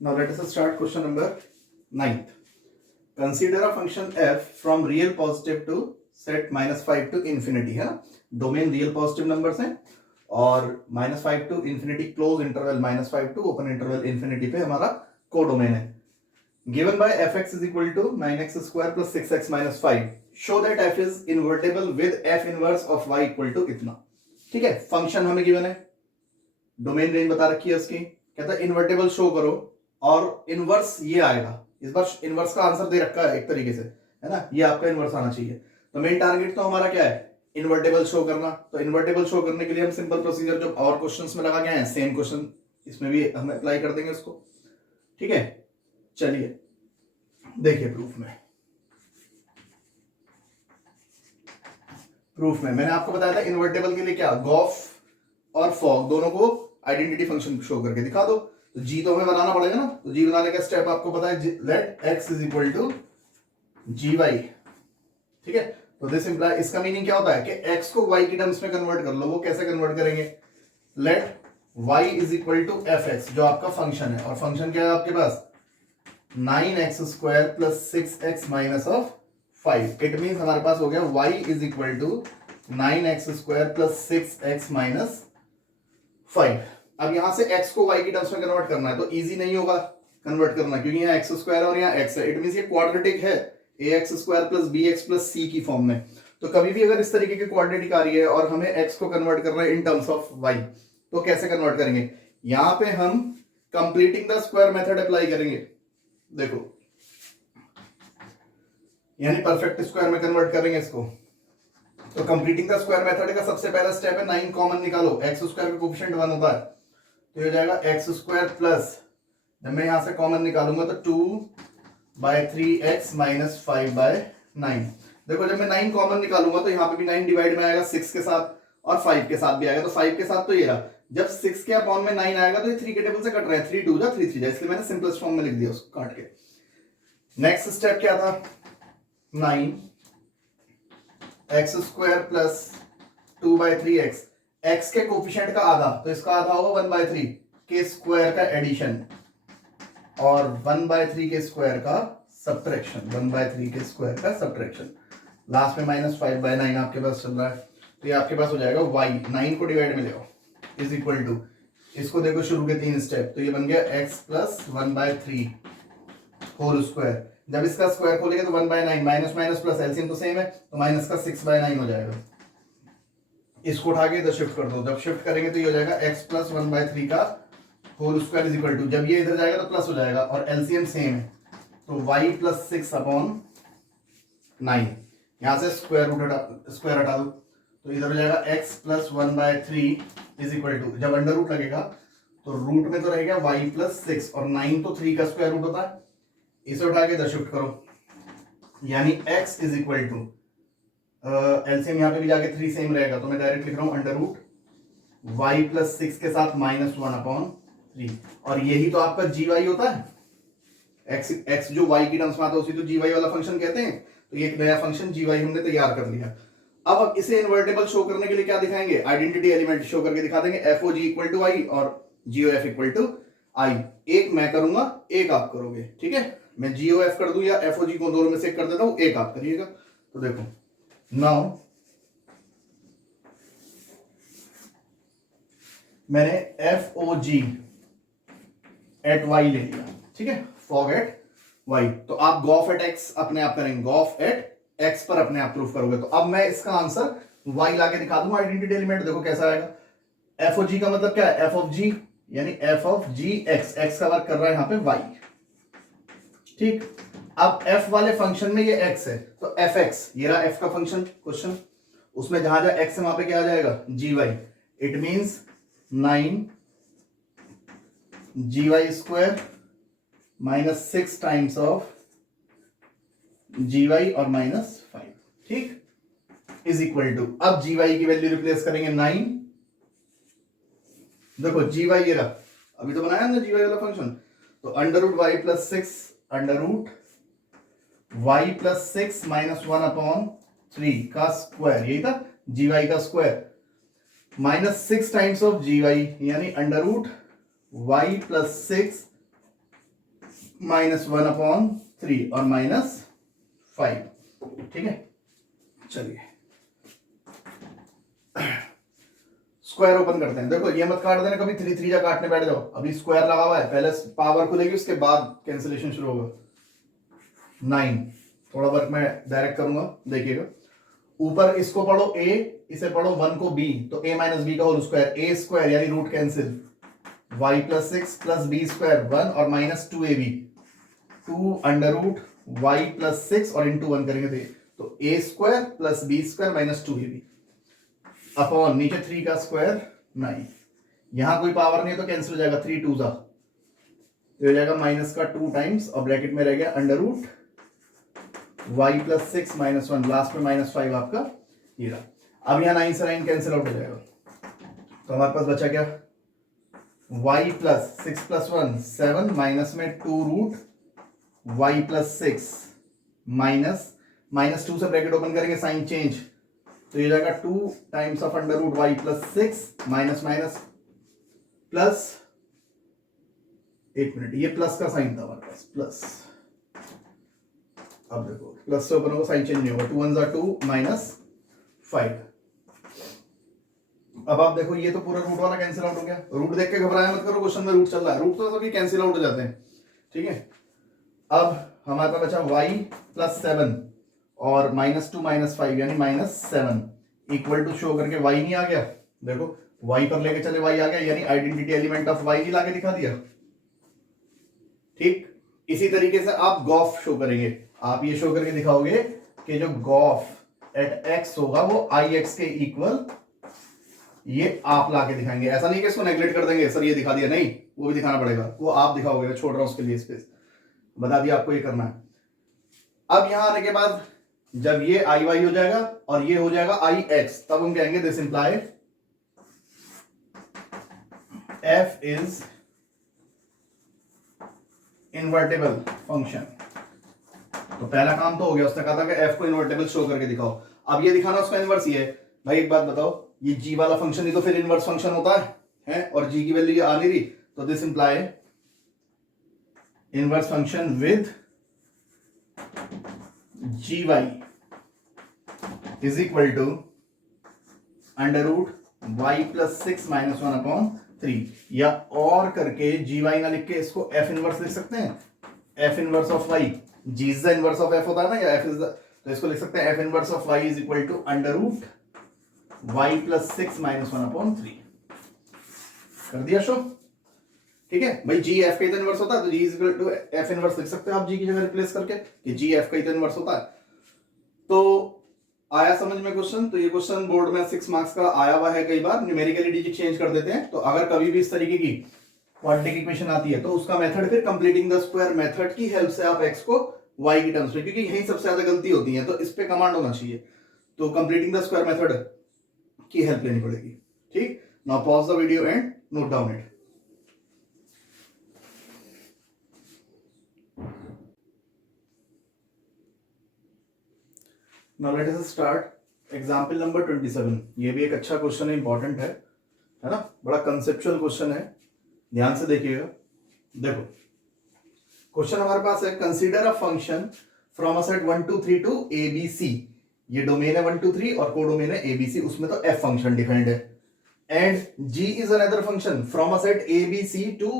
Now let us start question number 9th. Consider a function f from real positive to set -5 to infinity, है ना. Domain real positive numbers हैं और -5 to infinity close interval -5 to open interval infinity पे हमारा codomain है. Given by fx is equal to 9x square plus 6x minus 5. Show that f is invertible with f inverse of y equal to इतना. ठीक है, function हमें given है, domain range बता रखी है उसकी, कहता है इन्वर्टेबल शो करो और इनवर्स ये आएगा. इस बार इनवर्स का आंसर दे रखा है एक तरीके से, है ना, ये आपका इनवर्स आना चाहिए. तो मेन टारगेट तो हमारा क्या है, इन्वर्टेबल शो करना. तो इन्वर्टेबल शो करने के लिए हम सिंपल प्रोसीजर जो और क्वेश्चंस में लगा गए हैं, सेम क्वेश्चन इसमें भी हम अप्लाई कर देंगे उसको. ठीक है, चलिए देखिए प्रूफ में मैंने आपको बताया था इन्वर्टेबल के लिए क्या, गॉफ और फॉग दोनों को आइडेंटिटी फंक्शन शो करके दिखा दो. तो जी तो हमें बनाना पड़ेगा ना. तो जी बनाने का स्टेप आपको पता है, let x is equal to G Y. ठीक है, तो दिस इंप्लाई, इसका मीनिंग क्या होता है कि x को y की टर्म्स में कन्वर्ट कर लो. वो कैसे कन्वर्ट करेंगे, let y is equal to F X, जो आपका फंक्शन है. और फंक्शन क्या है आपके पास, 9x square plus 6x minus of 5. It means हमारे पास हो गया y is equal to 9x square plus 6x minus 5. अब यहां से x को y की टर्म्स में कन्वर्ट करना है तो इजी नहीं होगा कन्वर्ट करना, क्योंकि यहाँ x स्क्वायर और यहाँ x है. इट मीन्स ये क्वाड्रेटिक है, ax square plus bx plus c की फॉर्म में. तो कभी भी अगर इस तरीके की क्वाड्रेटिक आ रही है और हमें x को कन्वर्ट करना है इन टर्म्स ऑफ y, तो कैसे कन्वर्ट करेंगे, यहां पे हम completing the square method apply करेंगे. देखो, यानी परफेक्ट स्क्वायर में कन्वर्ट करेंगे इसको. तो कंप्लीटिंग द स्क्वायर मेथड का सबसे पहला स्टेप है 9 कॉमन निकालो. x स्क्वायर का कोफिशिएंट 1 होता है, तो ये हो जाएगा x स्क्वायर प्लस, जब मैं यहां से कॉमन निकालूंगा तो 2/3x माइनस 5/9. देखो, जब मैं 9 कॉमन निकालूंगा तो यहाँ पे भी 9 डिवाइड में आएगा 6 के साथ और 5 के साथ भी आएगा. तो 5 के साथ तो ये रहा. जब 6 के अपॉन में 9 आएगा तो ये 3 के टेबल से कट रहा है, 3 2 जा 3 3 जा, इसलिए मैंने सिंपलेस्ट फॉर्म में लिख दिया उसको काट के. नेक्स्ट स्टेप क्या था, 9x square plus 2/3x. x के कोफिशिएंट का आधा, तो इसका आधा होगा 1/3 के स्क्वायर का एडिशन और 1/3 के स्क्वायर का सब्ट्रैक्शन. 1/3 के स्क्वायर का सब्ट्रैक्शन. लास्ट में -5/9 आपके पास चल रहा है. तो ये आपके पास हो जाएगा y, 9 को डिवाइड में ले आओ, इज इक्वल टू, इसको देखो शुरू के 3 स्टेप, तो ये बन गया x प्लस 1/3 होल स्क्वायर. जब इसका स्क्वायर खोलेंगे तो 1/9, माइनस माइनस प्लस, एलसीएम तो सेम है, तो माइनस का 6/9 हो जाएगा. इसको उठा के इधर शिफ्ट कर दो. जब शिफ्ट करेंगे तो ये हो जाएगा x प्लस 1/3 का whole square is equal to, जब ये इधर जाएगा तो प्लस हो जाएगा और एलसीएम सेम है, तो y प्लस 6/9. यहां से स्क्वायर हटा दो, तो इधर हो जाएगा x plus 1/3 is equal to, जब अंडर रूट लगेगा तो रूट में तो रहेगा y प्लस 6 और 9 तो 3 का स्क्वायर रूट होता है. इसे उठा के इधर शिफ्ट करो, यानी x is equal to, LCM यहाँ पे भी जाके 3 सेम रहेगा, तो मैं डायरेक्ट लिख रहा हूं अंडर रूट y प्लस 6 के साथ -1/3. और यही तो आपका जी वाई होता है. x जो y की टर्म्स में आता है उसी तो जी वाई वाला फंक्शन कहते हैं. तो ये एक नया फंक्शन जी वाई हमने तैयार कर लिया. अब इसे इन्वर्टेबल शो करने के लिए क्या दिखाएंगे, आइडेंटिटी एलिमेंट शो करके दिखा देंगे. F O G equal to I और G O F equal to I. एक मैं करूंगा, एक आप करोगे. ठीक है, मैं जी ओ एफ कर दूं या एफ ओ जी को, दोनों में से कर देता हूं, एक आप करिएगा. तो देखो, नाउ मैंने F O G at Y ले लिया. ठीक है, फॉग एट वाई. तो आप गॉफ एट एक्स अपने आप करेंगे, गॉफ एट एक्स पर अपने आप प्रूफ करोगे. तो अब मैं इसका आंसर वाई लाके दिखा दूंगा. आइडेंटिटी एलिमेंट देखो कैसा आएगा. एफ ओ जी का मतलब क्या है, एफ ऑफ जी, यानी F of G X. X का वर्क कर रहा है यहां पे वाई. ठीक, अब एफ वाले फंक्शन में ये एक्स है, तो एफ एक्स, ये रहा एफ का फंक्शन क्वेश्चन. उसमें जहां जहां एक्स है वहां पे क्या आ जाएगा, G Y. It means 9 G Y square minus 6 times of G Y और -5. ठीक, इज इक्वल टू, अब जी वाई की वैल्यू रिप्लेस करेंगे 9. देखो जी वाई ये रहा, अभी तो बनाया ना जी वाई वाला फंक्शन. तो under root Y plus 6 under root Y plus 6 -1/3 का स्क्वायर, यही था जी वाई का square, -6 times of G Y, यानी अंडर रूट वाई प्लस 6 -1/3 और -5, ठीक है। चलिए स्क्वायर ओपन करते हैं। देखो ये मत काट देना कभी, 3 3 जा काटने बैठ जाओ। अभी स्क्वायर लगा हुआ है, पहले पावर खुलेगी उसके बाद कैंसिलेशन शुरू होगा। 9, थोड़ा वर्क मैं डायरेक्ट करूंगा, देखिएगा। ऊपर इसको पढ़ो a, इसे पढ़ो 1 को b, तो a - b का होल स्क्वायर, a स्क्वायर यानी root cancel, y + 6 + b square 1 और -2ab, 2 √ y + 6 और इंटू 1 करेंगे तो a square + b square -2ab upon नीचे 3 का स्क्वायर 9। यहां कोई पावर नहीं है तो कैंसिल हो जाएगा, 3 2 तो हो जाएगा -2 टाइम्स और ब्रैकेट में रह गया √ y + 6 -1, लास्ट में -5 आपका ये रहा। अब यहाँ 9 से 9 कैंसिल आउट हो जाएगा, तो हमारे पास बचा क्या, y + 6 + 1 7 माइनस में 2 √ y + 6 -2 से ब्रैकेट ओपन करेंगे, साइन चेंज, तो ये जाएगा 2 times of √ y + 6 minus plus, एक मिनट, ये प्लस का साइन था हमारे पास, प्लस। अब देखो प्लस से ओपन होगा, साइन चेंज नहीं होगा, 2 1 2 -5। अब आप देखो ये तो पूरा रूट वाला कैंसिल आउट हो गया। रूट देख के घबराया मत करो, क्वेश्चन में रूट चल रहा है, रूट तो सभी कैंसिल आउट हो जाते हैं, ठीक है। अब हमारे पास बचा y + 7 और -2 -5 यानी -7 इक्वल टू, शो करके y नहीं आ गया, देखो y पर लेके चले y आ गया, यानी आइडेंटिटी एलिमेंट ऑफ y नहीं लाके दिखा दिया, ठीक। इसी तरीके से आप गॉफ शो करेंगे, आप ये शो करके दिखाओगे कि जो गॉफ एट x होगा वो ix के इक्वल, ये आप लाके दिखाएंगे। ऐसा नहीं कि इसको नेगलेक्ट कर देंगे, सर ये दिखा दिया, नहीं, वो भी दिखाना पड़ेगा, वो आप दिखाओगे, मैं छोड़ रहा हूं उसके लिए स्पेस, बता दिया आपको ये करना है। अब यहां आने के बाद जब ये iy हो जाएगा और ये हो जाएगा ix, तब हम कहेंगे this imply f is invertible function. तो पहला काम तो हो गया, उसने कहा था कि f को इन्वर्टेबल शो करके दिखाओ। अब ये दिखाना उसका इनवर्स ही है। भाई एक बात बताओ, ये g वाला फंक्शन ही तो फिर इनवर्स फंक्शन होता है और g की वैल्यू ये आ नहीं रही, तो this imply inverse function with gy is equal to √ y + 6 -1/3, या और करके gy ना लिख के इसको f इनवर्स लिख सकते हैं, f inverse of y, g is the inverse of f होता है ना, या f इज द, तो इसको लिख सकते हैं f inverse of y is equal to √ y + 6 -1/3। कर दिया शो, ठीक है भाई। g f का इनवर्स होता है तो g is equal to f inverse लिख सकते हो आप g की जगह रिप्लेस करके, कि g f का इनवर्स होता है। तो आया समझ में क्वेश्चन? तो ये क्वेश्चन बोर्ड में 6 मार्क्स का आया हुआ है, कई बार न्यूमेरिकली डिजिट चेंज कर देते हैं। तो अगर कभी भी इस तरीके की क्वाड्रेटिक इक्वेशन आती है तो उसका मेथड फिर कंप्लीटिंग द स्क्वायर मेथड की हेल्प से आप x को y की टर्म्स में, क्योंकि यही सबसे ज्यादा गलती होती है, तो इस पे कमांड होना चाहिए, तो कंप्लीटिंग द स्क्वायर मेथड की हेल्प लेनी पड़ेगी, ठीक। Now pause the video and note down it. Now let us start example number 27। ये भी एक अच्छा क्वेश्चन है, इंपॉर्टेंट है ना, बड़ा कंसेप्चुअल क्वेश्चन है, ध्यान से देखिएगा। देखो क्वेश्चन हमारे पास है, consider a function from a set 1 2 3 to ABC। ये डोमेन है 1 2 3 और कोडोमेन है ABC, उसमें तो f फंक्शन डिफाइंड है। And G is another function from a set ABC to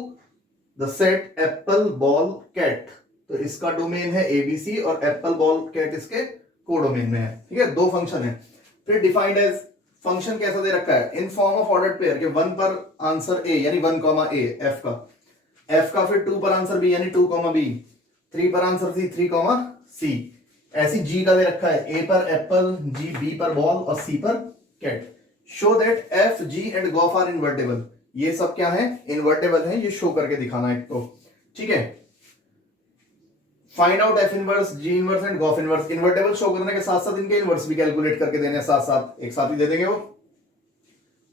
the set apple ball cat. तो इसका डोमेन है ABC और एप्पल बॉल कैट इसके कोडोमेन में है, ठीक है। दो फंक्शन है। फिर डिफाइंड एज, फंक्शन कैसा दे रखा है, in form of ordered pair के 1 पर आंसर a यानी 1, a f का फिर 2 पर आंसर b यानी 2, b 3 पर आंसर c 3, c। ऐसी g का दे रखा है, a पर एप्पल, g b पर बॉल और c पर cat. Show that f g and gof are invertible. ये सब क्या है, इन्वर्टेबल है, ये शो करके दिखाना है तो, ठीक है। Find out f inverse, g inverse and gof inverse. Invertible show करने के साथ साथ इनके इनवर्स भी कैलकुलेट करके देने, साथ साथ एक साथ ही दे देंगे वो।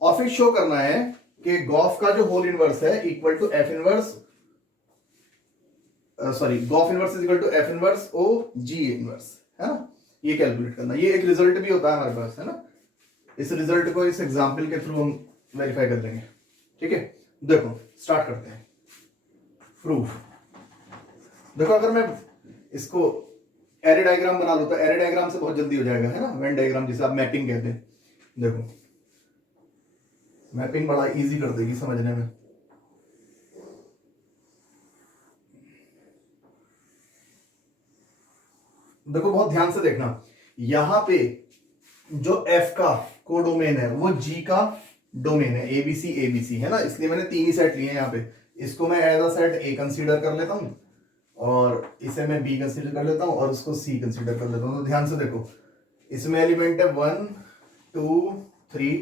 और फिर शो करना है कि गॉफ का जो होल इनवर्स है equal to f inverse, sorry gof inverse is equal to f inverse o g inverse, है ना। ये कैलकुलेट करना, ये एक रिजल्ट भी होता है हमारे पास, है ना। इस रिजल्ट को इस एग्जांपल के थ्रू हम वेरीफाई कर लेंगे, ठीक है। देखो स्टार्ट करते हैं। प्रूफ देखो अगर मैं इसको एरे डायग्राम बना लूं तो एरे डायग्राम से बहुत जल्दी हो जाएगा, है ना, वेन डायग्राम जिसे आप मैपिंग कहते हैं। देखो मैपिंग बड़ा इजी कर देगी समझने में। देखो बहुत ध्यान से देखना, यहां पे जो F का कोडोमेन है वो G का डोमेन है, एबीसी है ना, इसलिए मैंने 3 ही सेट लिए हैं यहाँ पे। इसको मैं as a set A consider कर लेता हूं और इसे मैं B कंसीडर कर लेता हूं और उसको C कंसीडर कर लेता हूं। तो ध्यान से देखो, इसमें एलिमेंट है 1 2 3,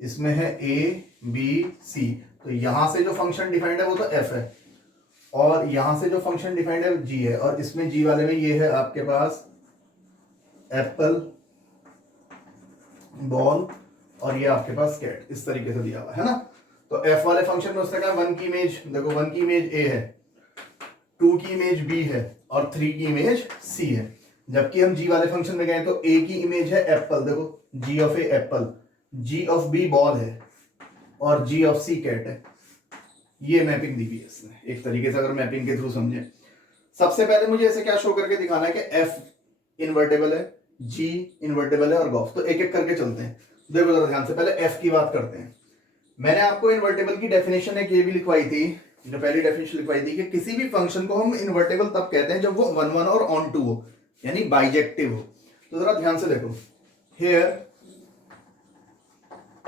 इसमें है A B C। तो यहां से जो फंक्शन डिफाइंड है वो तो F है और यहां से जो फंक्शन डिफाइंड है G है, और इसमें G वाले में ये है आपके पास एप्पल, बॉल और ये आपके पास कैट, इस तरीके से दिया हुआ है ना। तो F वाले फंक्शन में उसने कहा 1 की इमेज, देखो 1 की इमेज A है, 2 की इमेज B है और 3 की इमेज C है। जबकि हम G वाले फंक्शन में गए तो A की इमेज है एप्पल, देखो G of A Apple, G of B ball है और G ऑफ C कैट है। ये मैपिंग दी हुई है इसने एक तरीके से, अगर मैपिंग के थ्रू समझे। सबसे पहले मुझे ऐसे क्या शो करके दिखाना है कि F इन्वर्टेबल है, G इन्वर्टेबल है और गॉफ। तो एक एक करके चलते हैं। देखो जरा ध्यान से, पहले F की बात करते हैं। मैंने आपको इन्वर्टेबल की डेफिनेशन एक ये भी लिखवाई थी, जो पहली डेफिनेशन लिखवाई थी कि किसी भी फंक्शन को हम इन्वर्टेबल तब कहते हैं जब वो 1 1 और ऑन टू हो, यानी बाइजेक्टिव हो। तो जरा ध्यान से देखो, हियर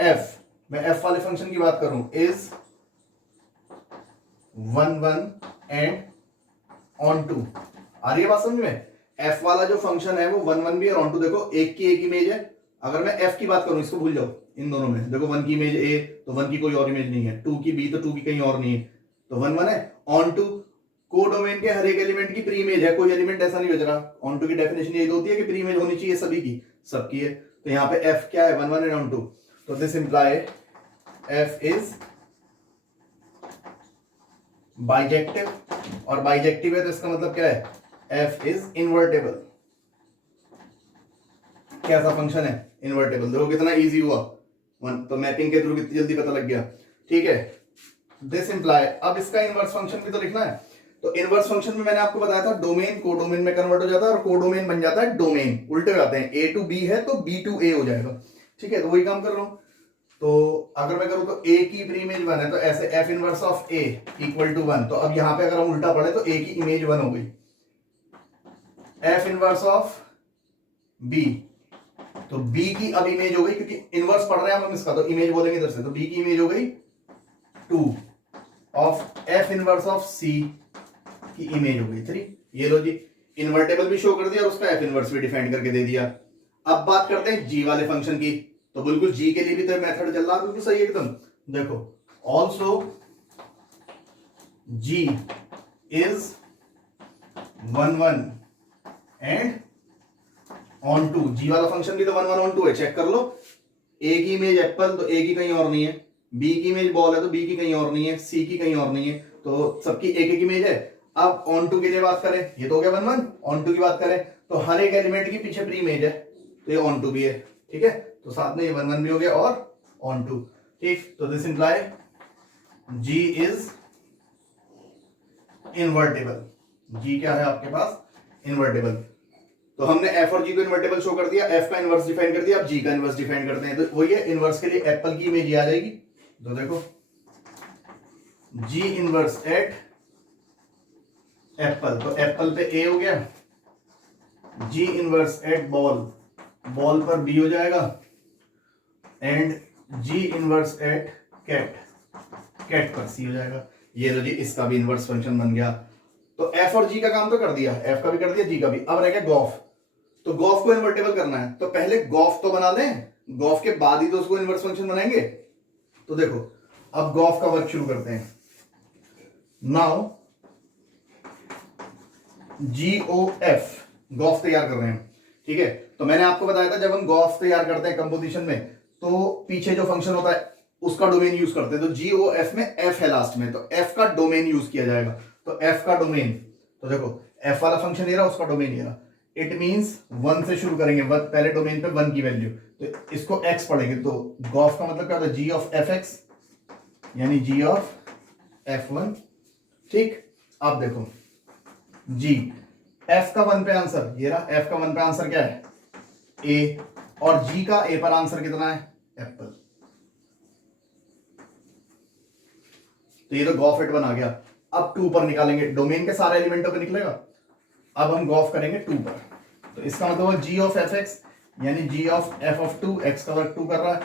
F, मैं F वाले फंक्शन की बात करूं, इज 1 1 एंड ऑन टू। आ रही है बात समझ में? F वाला जो फंक्शन है वो 1 1 भी और ऑन टू। देखो एक की एक इमेज है। अगर मैं F की बात करूं, इसको भूल जाओ, इन दोनों में देखो 1 की इमेज A तो 1 की कोई और इमेज नहीं है, 2 की B तो 2 की कहीं और नहीं है, तो 1 1 है। ऑन टू, कोडोमेन के हर एक एलिमेंट की प्री इमेज है, कोई एलिमेंट ऐसा नहीं बच रहा। ऑन टू की डेफिनेशन यही होती है कि प्री इमेज होनी चाहिए सभी की, सबकी है। तो यहाँ पे F क्या है, 1 1 एंड ऑन टू। तो this imply F is bijective, और बाइजेक्टिव है तो इसका मतलब क्या है, F इज इन्वर्टेबल। कैसा फंक्शन है, इन्वर्टेबल। देखो कितना इजी हुआ, तो मैपिंग के थ्रू कितनी जल्दी पता लग गया। ठीक है, दिस इंप्लाई, अब इसका इनवर्स फंक्शन भी तो लिखना है। तो इनवर्स फंक्शन में मैंने आपको बताया था डोमेन कोडोमेन में कन्वर्ट हो जाता है और कोडोमेन बन जाता है डोमेन, उल्टे हो जाते हैं। A टू B है तो B टू A हो जाएगा। ठीक है, तो वही काम कर रहा हूं। तो अगर मैं करूं तो A की प्री इमेज 1 है तो ऐसे F inverse of A equal to 1। तो अब यहां पे अगर हम उल्टा पढ़े तो A की इमेज 1 हो गई, F इनवर्स ऑफ B तो B की अब इमेज हो गई, क्योंकि इनवर्स पढ़ रहे हैं हम इसका, तो इमेज बोलेंगे इधर से, तो B की इमेज हो गई 2 of F inverse of C की इमेज हो गई 3। ये लो जी, इन्वर्टेबल भी शो कर दिया और उसका F इनवर्स भी डिफाइन करके दे दिया। अब बात करते हैं G वाले फंक्शन की। तो बिल्कुल G के लिए भी तो मेथड चल रहा, बिल्कुल सही एकदम। देखो also G is 1 1 and onto. G वाला फंक्शन भी तो 1 1 ऑन टू है, चेक कर लो। A की इमेज एप्पल तो A की कहीं और नहीं है, B की इमेज बॉल है तो B की कहीं और नहीं है, C की कहीं और नहीं है, तो सबकी एक एक इमेज है। अब ऑन टू के लिए बात करें, ये तो हो गया 1 1। ऑन टू की बात करें तो हर एक एलिमेंट की पीछे प्री इमेज है, तो ये ऑन टू भी है। ठीक है, तो साथ में ये 1 1 भी हो गया और ऑन टू। ठीक, तो this imply G is invertible. G क्या है आपके पास, इन्वर्टेबल। तो हमने F और G को इन्वर्टेबल शो कर दिया, F का इनवर्स डिफाइन कर दिया, अब G का इनवर्स डिफाइन करते हैं। तो वही है, इनवर्स के लिए एप्पल की इमेज आ जाएगी। तो देखो G इनवर्स एट एप्पल, तो एप्पल पे A हो गया, G inverse at ball, ball पर B हो जाएगा, and G inverse at cat, cat पर C हो जाएगा। ये लो जी, इसका भी इनवर्स फंक्शन बन गया। तो F और G का काम तो कर दिया, F का भी कर दिया, G का भी। अब रह गया गॉफ। तो गॉफ को इन्वर्टेबल करना है तो पहले गॉफ तो बना लें, गॉफ के बाद ही तो उसको इनवर्स फंक्शन बनाएंगे। तो देखो अब गॉफ का वर्क शुरू करते हैं। नाउ GOF, गॉफ तैयार कर रहे हैं। ठीक है, तो मैंने आपको बताया था जब हम गॉफ तैयार करते हैं कंपोजिशन में तो पीछे जो फंक्शन होता है उसका डोमेन यूज करते हैं। तो GOF में F है लास्ट में, तो F का डोमेन यूज किया जाएगा। तो F का डोमेन, तो देखो F वाला फंक्शन ये रहा, उसका डोमेन ये रहा। इट मींस 1 से शुरू करेंगे, पहले डोमेन पे 1 की वैल्यू, तो इसको x पढ़ेंगे। तो गॉफ का मतलब क्या होता है, G ऑफ Fx यानी G ऑफ F1। ठीक, अब देखो जी। एफ का 1 पे आंसर ये रहा, एफ का 1 पे आंसर क्या है ए, और जी का ए पर आंसर कितना है एप्पल। तो ये तो गॉफ एट 1 आ गया। अब 2 पर निकालेंगे, डोमेन के सारे एलिमेंटों पे निकलेगा। अब हम गॉफ करेंगे 2 पर, तो इसका मतलब जी ऑफ एफ एक्स यानी जी ऑफ एफ ऑफ 2, एक्स का वर्ग 2 कर रहा है।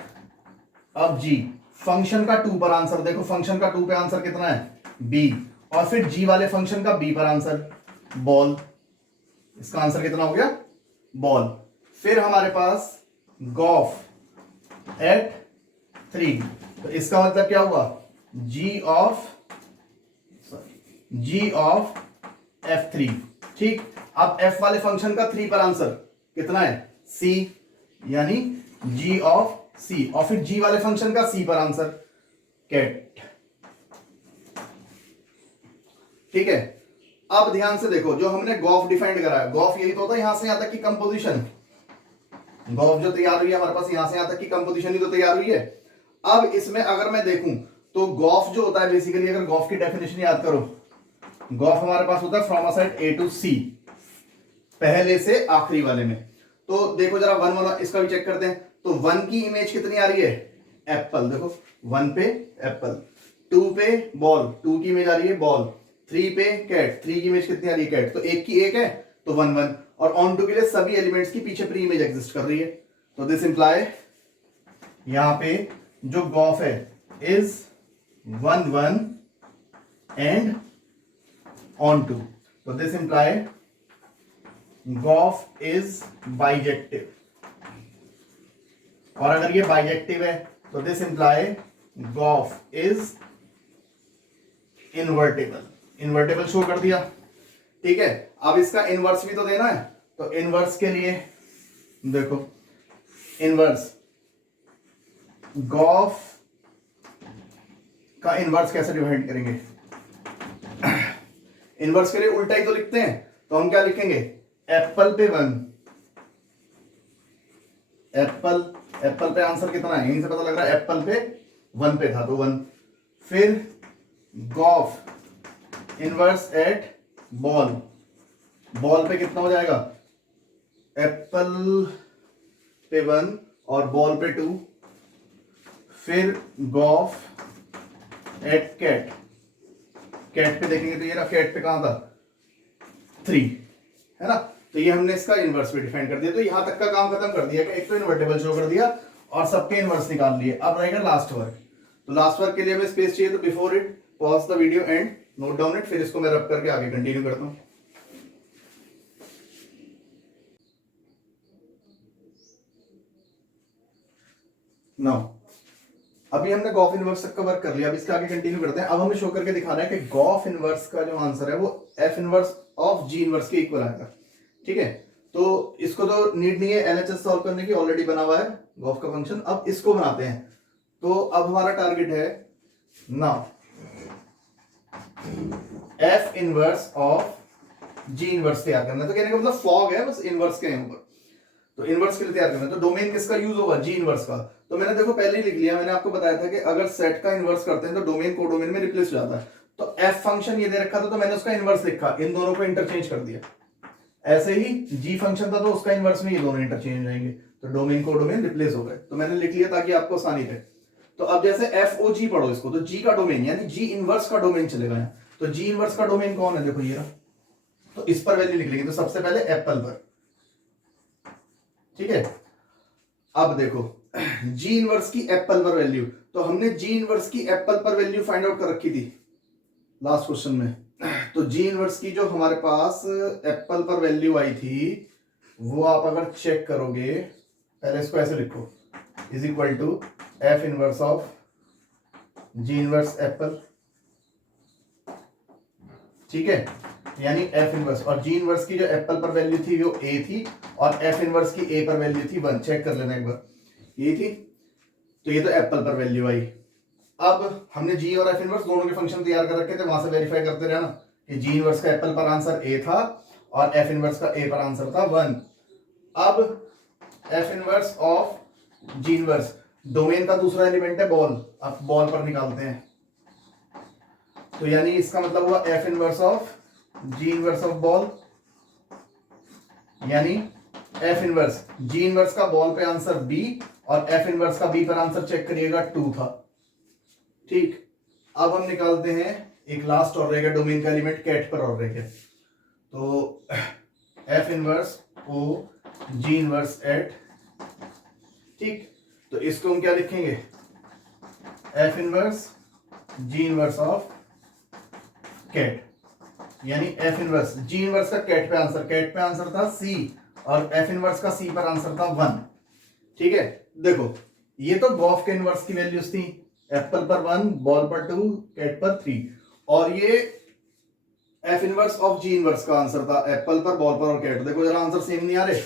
अब जी फंक्शन का 2 पर आंसर, देखो फंक्शन का 2 पे आंसर कितना है बी, और फिर जी वाले फंक्शन का बी पर आंसर बॉल, इसका आंसर कितना हो गया बॉल। फिर हमारे पास गॉफ एट 3, तो इसका मतलब क्या हुआ जी ऑफ f3, ठीक। अब f वाले फंक्शन का 3 पर आंसर कितना है c, यानी g ऑफ c, और फिर g वाले फंक्शन का c पर आंसर कैट, ठीक है। अब ध्यान से देखो, जो हमने गॉफ डिफाइंड करा है, गॉफ यही तो होता है यहां से यहां तक की कंपोजिशन, गॉफ जो तैयार हुई है हमारे पास यहां से यहां तक की कंपोजिशन ही तो तैयार हुई है। अब इसमें अगर मैं देखूं तो गॉफ जो होता है बेसिकली, अगर गॉफ की डेफिनेशन याद करो, गॉफ हमारे पास होता है from a set A to C, पहले से आखिरी वाले में। तो देखो जरा 1 1 इसका भी चेक करते हैं। तो 1 की इमेज कितनी आ रही है एप्पल, देखो 1 पे एप्पल, 2 पे बॉल, 2 की इमेज आ रही है बॉल, 3 पे कैट, 3 की इमेज कितनी आ रही है कैट, तो एक की एक है तो 1 1, और ऑन टू के लिए सभी एलिमेंट्स की पीछे प्री इमेज एग्जिस्ट कर रही है। तो दिस इंप्लाई यहां पे जो गॉफ है इज 1 1 एंड ऑन टू, तो this imply Gauff is bijective, और अगर ये बाइजेक्टिव है तो this imply Gauff is invertible, invertible show कर दिया, ठीक है। अब इसका इनवर्स भी तो देना है, तो इनवर्स के लिए देखो, इनवर्स गॉफ का इनवर्स कैसे डिवाइड करेंगे, इनवर्स के लिए उल्टा ही तो लिखते हैं, तो हम क्या लिखेंगे एप्पल पे 1, एप्पल पे आंसर कितना है, यहीं से पता लग रहा है एप्पल पे 1 पे था तो 1, फिर gof inverse at ball, ball पे कितना हो जाएगा एप्पल पे 1 और बॉल पे 2, फिर गॉफ एट कैट, कैट पे देखेंगे तो ये रहा, कैट पे कहां था 3 है ना। तो ये हमने इसका इनवर्स भी डिफाइन कर दिया। तो यहां तक का काम खत्म कर दिया कि एक तो इन्वर्टेबल शो कर दिया और सबके इनवर्स निकाल लिए। अब रहेगा लास्ट वर्क, तो लास्ट वर्क के लिए हमें स्पेस चाहिए, तो before it pause the video and note down it, फिर इसको मैं रब करके आगे कंटिन्यू करता हूं। नाउ अभी हमने गॉफ इनवर्स तक का वर्क कर लिया, अब इसके आगे कंटिन्यू करते हैं। अब हमें शो करके दिखाना है कि गॉफ इनवर्स का जो आंसर है वो F inverse of g inverse के इक्वल आएगा, ठीक है। तो इसको तो नीड नहीं है एलएचएस सॉल्व करने की, ऑलरेडी बना हुआ है गॉफ का फंक्शन। अब इसको बनाते हैं, तो अब हमारा टारगेट है now F inverse of g inverse तैयार करना है। तो कहने का मतलब फॉग है, बस इनवर्स के ऊपर, तो इनवर्स के लिए तैयार करना है। तो डोमेन किसका यूज होगा जी इनवर्स का। तो मैंने देखो पहले ही लिख लिया, मैंने आपको बताया था कि अगर सेट का इनवर्स करते हैं तो डोमेन को डोमेन में रिप्लेस हो जाता है। तो एफ फंक्शन ये दे रखा था तो मैंने उसका इनवर्स लिखा, इन दोनों को इंटरचेंज कर दिया। ऐसे ही जी फंक्शन था तो उसका इनवर्स में ये दोनों इंटरचेंज हो जाएंगे, तो डोमेन को डोमेन रिप्लेस हो गए। तो मैंने लिख लिया ताकि आपको आसानी रहे। तो अब जैसे एफ ओ जी पढ़ो इसको, तो जी का डोमेन यानी जी इनवर्स का डोमेन चलेगा यहाँ। तो जी इनवर्स का डोमेन कौन है, देखो ये रहा। तो इस पर वैल्यू लिख लेंगे, तो सबसे पहले एप्पल पर, ठीक है। अब देखो जी इनवर्स की एप्पल पर वैल्यू, तो हमने जी इनवर्स की एप्पल पर वैल्यू फाइंड आउट कर रखी थी लास्ट क्वेश्चन में। तो जी इनवर्स की जो हमारे पास एप्पल पर वैल्यू आई थी वो आप अगर चेक करोगे, पहले इसको ऐसे लिखो is equal to f inverse of g inverse apple, ठीक है। यानी एफ इनवर्स, और जी इनवर्स की जो एप्पल पर वैल्यू थी वो ए थी, और एफ इनवर्स की ए पर वैल्यू थी 1, चेक कर लेना एक बार, ये थी। तो ये तो एप्पल पर वैल्यू आई। अब हमने जी और एफ इनवर्स दोनों के फंक्शन तैयार कर रखे थे, वहां से वेरीफाई करते रहना कि जी इनवर्स का एप्पल पर आंसर ए था और एफ इनवर्स का ए पर आंसर था 1। अब F inverse of g inverse, domain का दूसरा एलिमेंट है बॉल, अब बॉल पर निकालते हैं। तो यानी इसका मतलब हुआ F inverse of g inverse of ball, यानी एफ इनवर्स, जी इनवर्स का बॉल पे आंसर बी और एफ इनवर्स का बी पर आंसर चेक करिएगा 2 था। ठीक, अब हम निकालते हैं एक लास्ट और रहेगा डोमेन का एलिमेंट कैट पर और रहेगा। तो f inverse o g inverse at, ठीक, तो इसको हम क्या लिखेंगे, f inverse g inverse of cat, यानी एफ इनवर्स जी इनवर्स का कैट पे आंसर था सी और एफ इनवर्स का सी पर आंसर था 1। ठीक है, देखो ये तो गॉफ के इनवर्स की वैल्यूज थी, एप्पल पर 1, बॉल पर 2, कैट पर 3, और ये F inverse of g inverse का आंसर था एप्पल पर, बॉल पर और कैट। देखो जरा आंसर सेम नहीं आ रहे,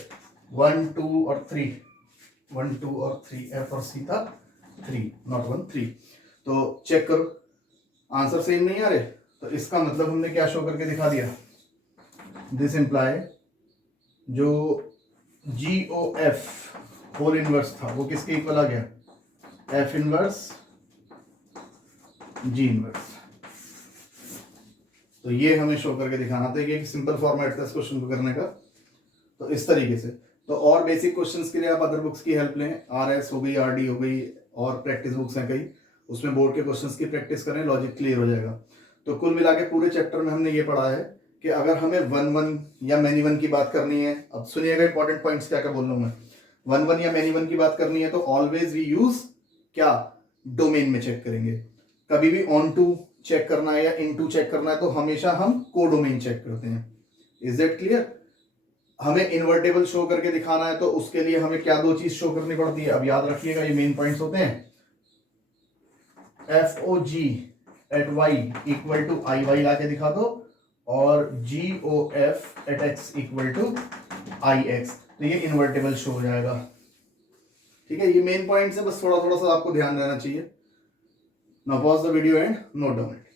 1 2 और 3, 1 2 और 3, एफ और सी था 3, नॉट 1 3। तो चेक करो आंसर सेम नहीं आ रहे, तो इसका मतलब हमने क्या शो करके दिखा दिया, दिस इंप्लाई जो जी ओ एफ होल इनवर्स था वो किसके इक्वल आ गया, एफ इनवर्स जी इनवर्स। तो ये हमें शो करके दिखाना था, ये एक सिंपल फॉर्मेट था इस क्वेश्चन को करने का। तो इस तरीके से, तो और बेसिक क्वेश्चंस के लिए आप अदर बुक्स की हेल्प लें, आरएस हो गई, आरडी हो गई, और प्रैक्टिस बुक्स हैं कई, उसमें बोर्ड के क्वेश्चंस की प्रैक्टिस करें, लॉजिक क्लियर हो जाएगा। तो कुल मिला के पूरे चैप्टर में हमने ये पढ़ा है कि अगर हमें 1-1 या मैनी वन की बात करनी है, अब सुनिएगा इंपॉर्टेंट पॉइंट्स क्या क्या बोल रहा हूं मैं, 1-1 या मैनी वन की बात करनी है तो ऑलवेज वी यूज क्या, डोमेन में चेक करेंगे। कभी भी ऑन टू चेक करना है या इन टू चेक करना है तो हमेशा हम कोडोमेन चेक करते हैं। Is that clear? हमें इन्वर्टेबल शो करके दिखाना है तो उसके लिए हमें क्या दो चीज शो करनी पड़ती है, अब याद रखिएगा ये मेन पॉइंट्स होते हैं, F O G at Y equal to I Y लाके दिखा दो, और G O F at X equal to I X, तो ये इन्वर्टेबल शो हो जाएगा। ठीक है, ये मेन पॉइंट्स है, बस थोड़ा थोड़ा सा आपको ध्यान रहना चाहिए। Now pause the video and note down it.